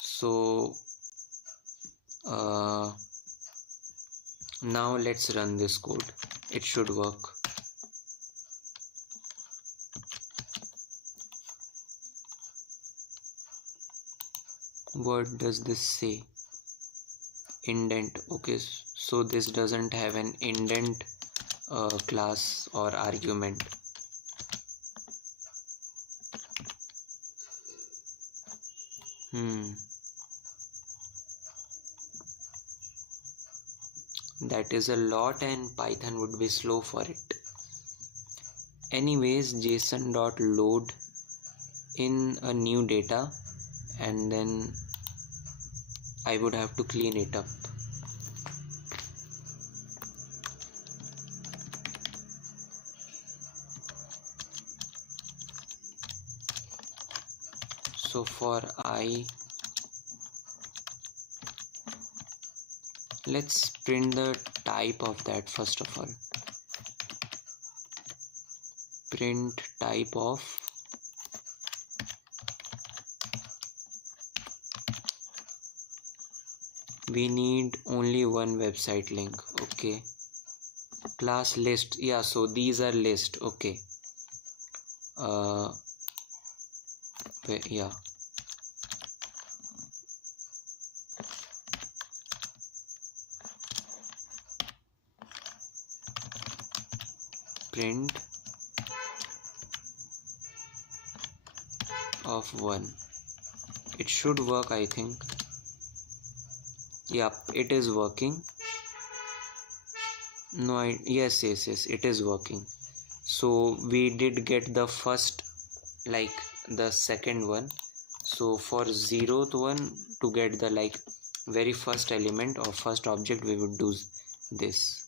So now let's run this code. It should work. What does this say? Indent. Okay, so this doesn't have an indent class or argument. That is a lot, and Python would be slow for it. Anyways, json.load in a new data, and then I would have to clean it up. So for I, let's print the type of that first of all. Print type of we need only one website link. Okay, class list. Yeah, so these are list. Okay, yeah, print of 1. It should work, I think. Yep, it is working. No, yes, it is working. So we did get the first, like the second one. So for 0th one, to get the like very first element or first object, we would do this.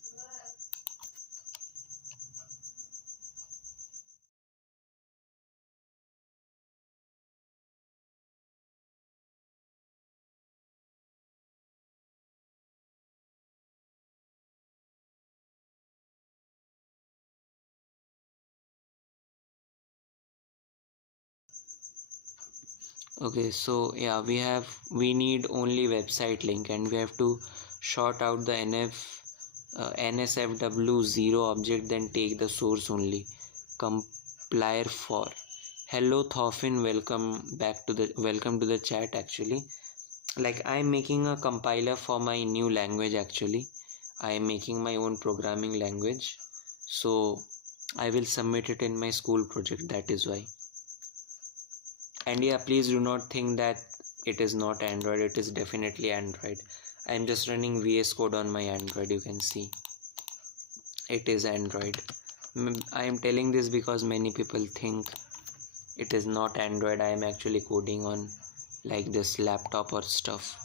Okay, so yeah, we need only website link, and we have to short out the NSFW0 object, then take the source only. Compiler for hello Thorfinn, welcome to the chat. Actually, like, I'm making a compiler for my new language. Actually, I am making my own programming language, so I will submit it in my school project. That is why. And yeah, please do not think that it is not Android. It is definitely Android. I'm just running VS Code on my Android. You can see it is Android. I am telling this because many people think it is not Android. I am actually coding on like this laptop or stuff.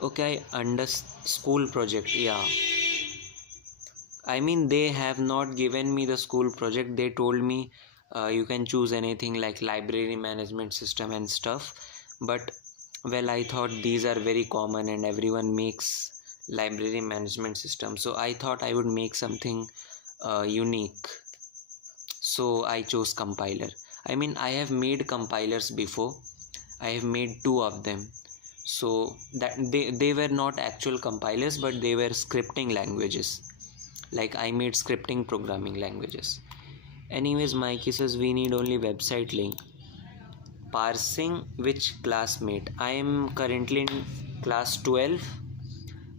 Okay, under school project, yeah, I mean, they have not given me the school project. They told me you can choose anything like library management system and stuff. But well, I thought these are very common and everyone makes library management system. So I thought I would make something unique. So I chose compiler. I mean, I have made compilers before. I have made two of them. So that they were not actual compilers, but they were scripting languages. Like, I made scripting programming languages. Anyways, Mikey says we need only website link. Parsing which classmate? I am currently in class 12,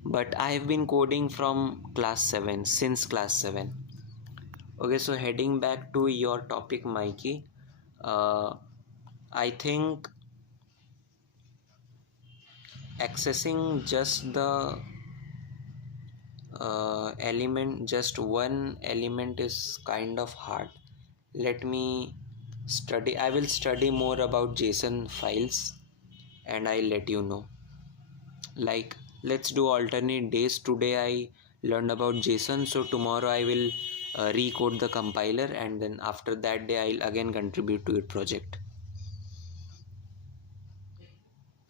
but I have been coding from class 7, since class 7. Okay, so heading back to your topic, Mikey, I think accessing just the just one element is kind of hard. Let me study. I will study more about JSON files and I'll let you know. Like, let's do alternate days. Today I learned about JSON, so tomorrow I will recode the compiler, and then after that day I'll again contribute to your project.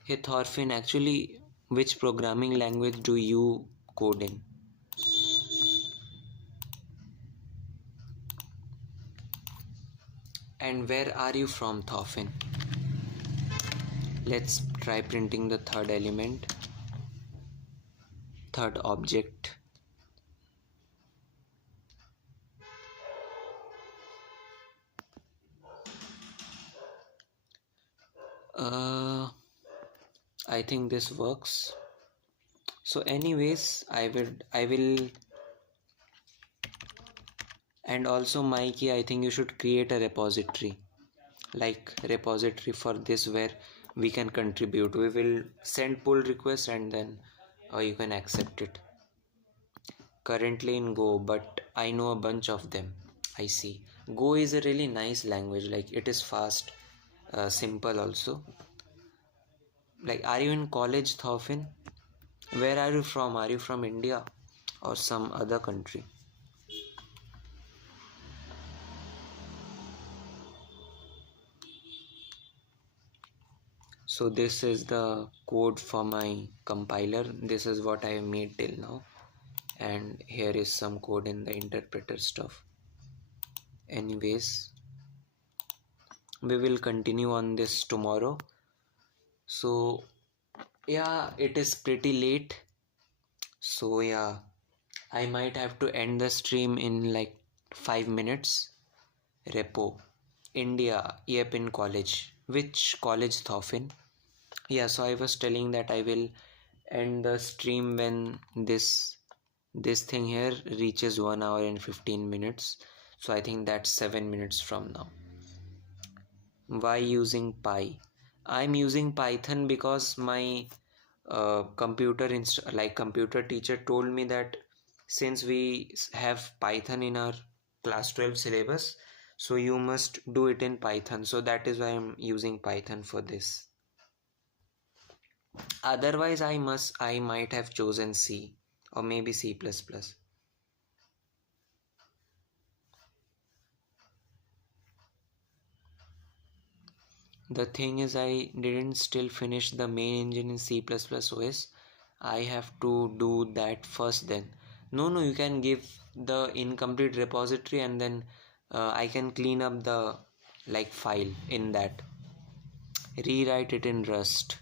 Hey Thorfinn, actually, which programming language do you code in? And where are you from, Thorfinn? Let's try printing the third element, third object. I think this works. So anyways, I will and also, Mikey, I think you should create a repository, like repository for this, where we can contribute. We will send pull request, and then you can accept it. Currently in Go, but I know a bunch of them. I see. Go is a really nice language. Like, it is fast, simple also. Like, are you in college, Thorfinn? Where are you from? Are you from India or some other country? So this is the code for my compiler. This is what I have made till now, and here is some code in the interpreter stuff. Anyways, we will continue on this tomorrow. So yeah, it is pretty late, so yeah, I might have to end the stream in like 5 minutes. Repo India, yep, in college. Which college, Thorfinn? Yeah, so I was telling that I will end the stream when this thing here reaches 1 hour and 15 minutes. So I think that's 7 minutes from now. Why using Py? I'm using Python because my computer teacher told me that since we have Python in our class 12 syllabus, so you must do it in Python. So that is why I'm using Python for this. Otherwise, I might have chosen C or maybe C++. The thing is, I didn't still finish the main engine in C++ OS. I have to do that first then. No, you can give the incomplete repository, and then I can clean up the file in that. Rewrite it in Rust.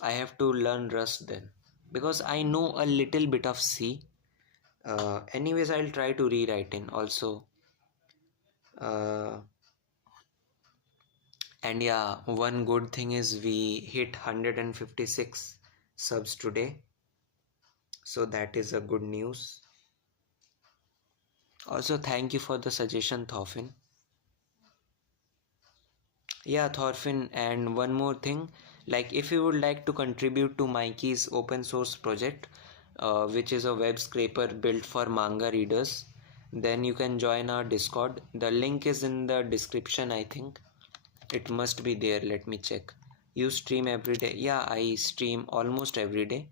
I have to learn Rust then, because I know a little bit of C. Anyways, I'll try to rewrite in also. Uh, and yeah, one good thing is we hit 156 subs today, so that is a good news. Also, thank you for the suggestion, Thorfinn. Yeah, Thorfinn, and one more thing, like if you would like to contribute to Mikey's open source project, which is a web scraper built for manga readers, then you can join our Discord. The link is in the description, I think. It must be there. Let me check. You stream every day? Yeah, I stream almost every day.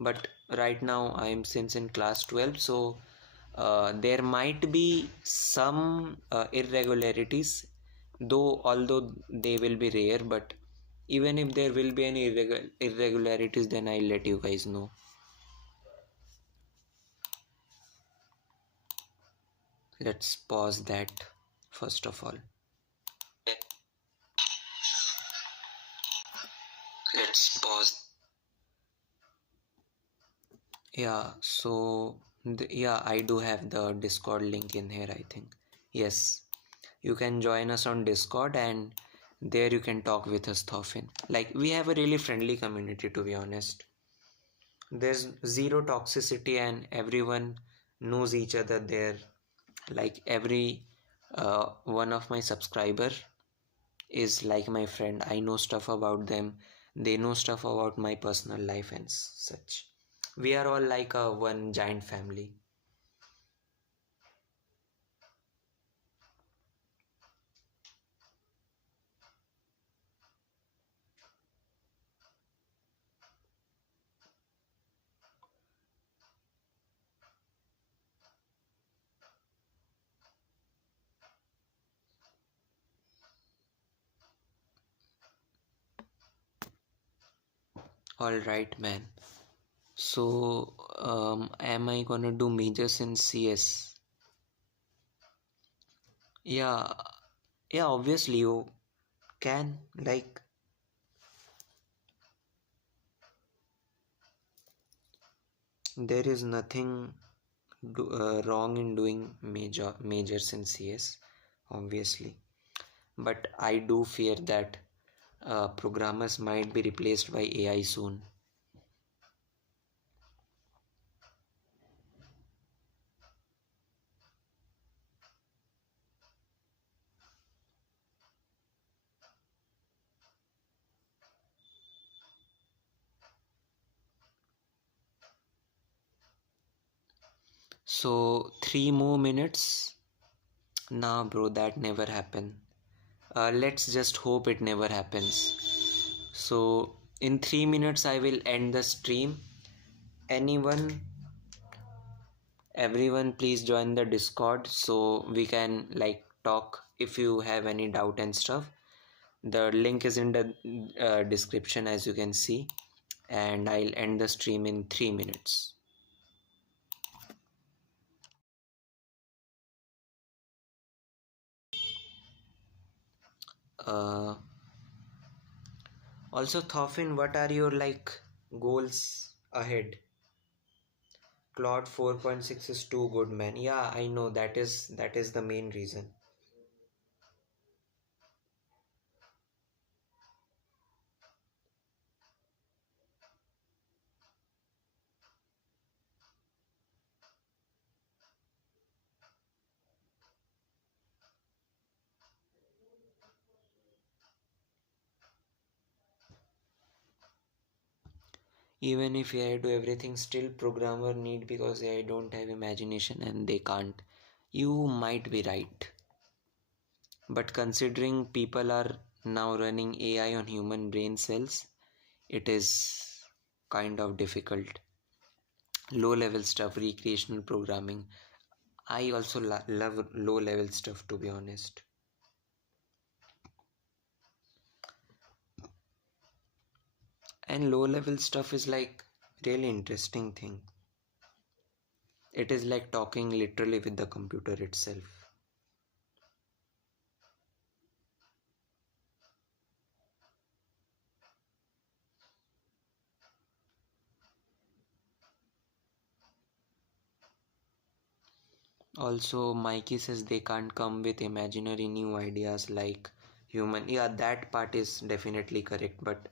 But right now I am since in class 12, so there might be some irregularities, though although they will be rare. But even if there will be any irregularities, then I'll let you guys know. Let's pause that first of all. Let's pause. Yeah, so yeah, I do have the Discord link in here, I think. Yes, you can join us on Discord, and there you can talk with us, Thorfinn. Like, we have a really friendly community, to be honest. There's zero toxicity, and everyone knows each other there. Like, every one of my subscriber is like my friend. I know stuff about them, they know stuff about my personal life and such. We are all like a one giant family. All right, man. So, am I gonna do majors in CS? Yeah, yeah, obviously you can. Like, there is nothing wrong in doing majors in CS, obviously. But I do fear that programmers might be replaced by AI soon. So 3 more minutes? Nah, bro, that never happened. Let's just hope it never happens. So in 3 minutes I will end the stream. Anyone, everyone, please join the Discord so we can like talk if you have any doubt and stuff. The link is in the description, as you can see, and I'll end the stream in 3 minutes. Uh, Also, Thorfinn, what are your like goals ahead? Claude 4.6 is too good, man. Yeah, I know that is the main reason. Even if AI do everything, still programmer need, because AI don't have imagination and they can't. You might be right. But considering people are now running AI on human brain cells, it is kind of difficult. Low level stuff, recreational programming. I also love low level stuff, to be honest. And low level stuff is like really interesting thing. It is like talking literally with the computer itself. Also, Mikey says they can't come with imaginary new ideas like human. Yeah, that part is definitely correct. But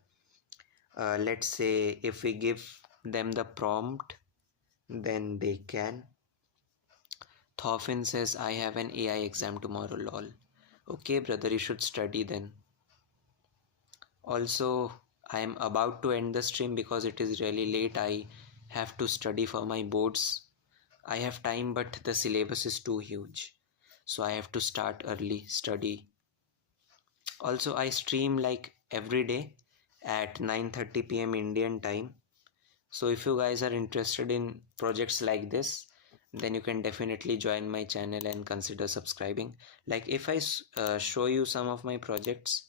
let's say if we give them the prompt, then they can. Thorfinn says, I have an AI exam tomorrow, lol. Okay, brother, you should study then. Also, I am about to end the stream because it is really late. I have to study for my boards. I have time, but the syllabus is too huge. So I have to start early, study. Also, I stream like every day at 9:30 p.m. Indian time. So if you guys are interested in projects like this, then you can definitely join my channel and consider subscribing. Like if I show you some of my projects,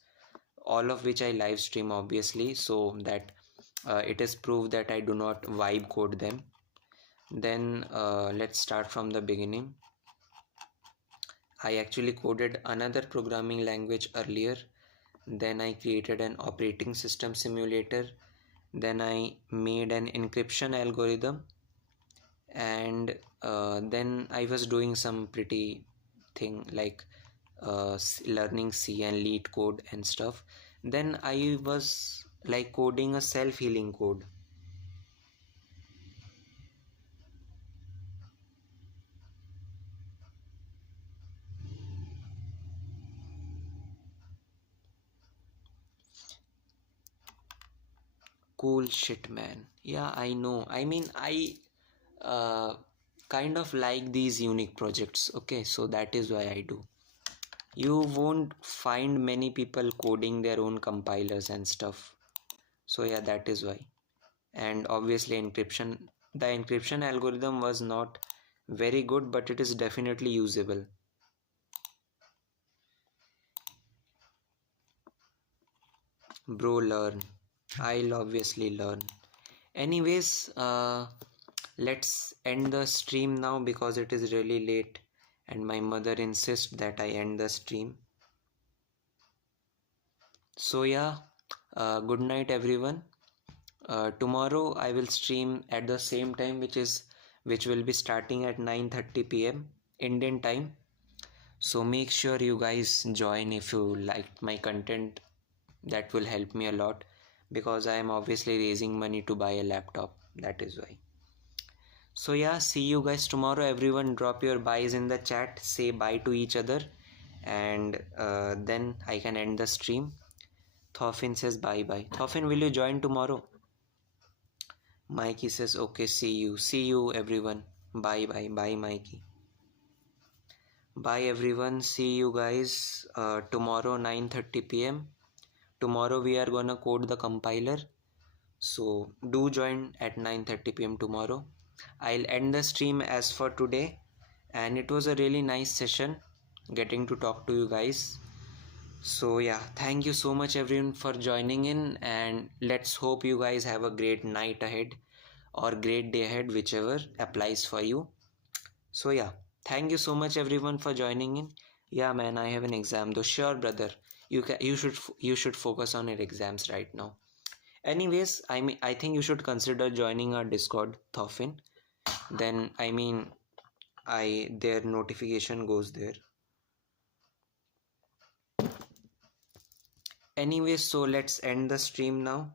all of which I live stream obviously, so that it is proof that I do not vibe code them. Then let's start from the beginning. I actually coded another programming language earlier. Then I created an operating system simulator. Then I made an encryption algorithm. And then I was doing some pretty thing like learning C and lead code and stuff. Then I was like coding a self-healing code. Cool shit, man. Yeah, I know. I mean, I uh, kind of like these unique projects. Okay, so that is why I do. You won't find many people coding their own compilers and stuff. So yeah, that is why. And obviously the encryption algorithm was not very good, but it is definitely usable. Bro, learn. I'll obviously learn. Anyways, let's end the stream now because it is really late and my mother insists that I end the stream. So yeah, good night everyone. Tomorrow I will stream at the same time, which will be starting at 9:30 p.m. Indian time. So make sure you guys join if you liked my content. That will help me a lot because I am obviously raising money to buy a laptop. That is why. So yeah, see you guys tomorrow. Everyone drop your buys in the chat. Say bye to each other and then I can end the stream. Thorfinn says bye bye. Thorfinn, will you join tomorrow? Mikey says okay, see you. See you everyone. Bye bye. Bye Mikey. Bye everyone. See you guys tomorrow 9:30 p.m. Tomorrow we are gonna code the compiler. So do join at 9:30 p.m. tomorrow. I'll end the stream as for today, and it was a really nice session getting to talk to you guys. So yeah, thank you so much everyone for joining in, and let's hope you guys have a great night ahead or great day ahead, whichever applies for you. So yeah, thank you so much everyone for joining in. Yeah man, I have an exam though. Sure brother, you should focus on your exams right now. Anyways, I think you should consider joining our Discord, Thorfinn. Then their notification goes there. Anyways, so let's end the stream now.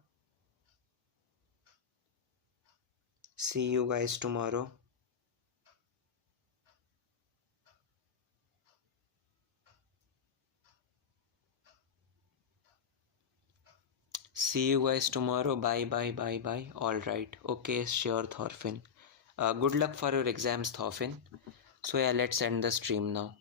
See you guys tomorrow. See you guys tomorrow. Bye bye bye bye. Alright. Okay, sure Thorfinn. Good luck for your exams, Thorfinn. So yeah, let's end the stream now.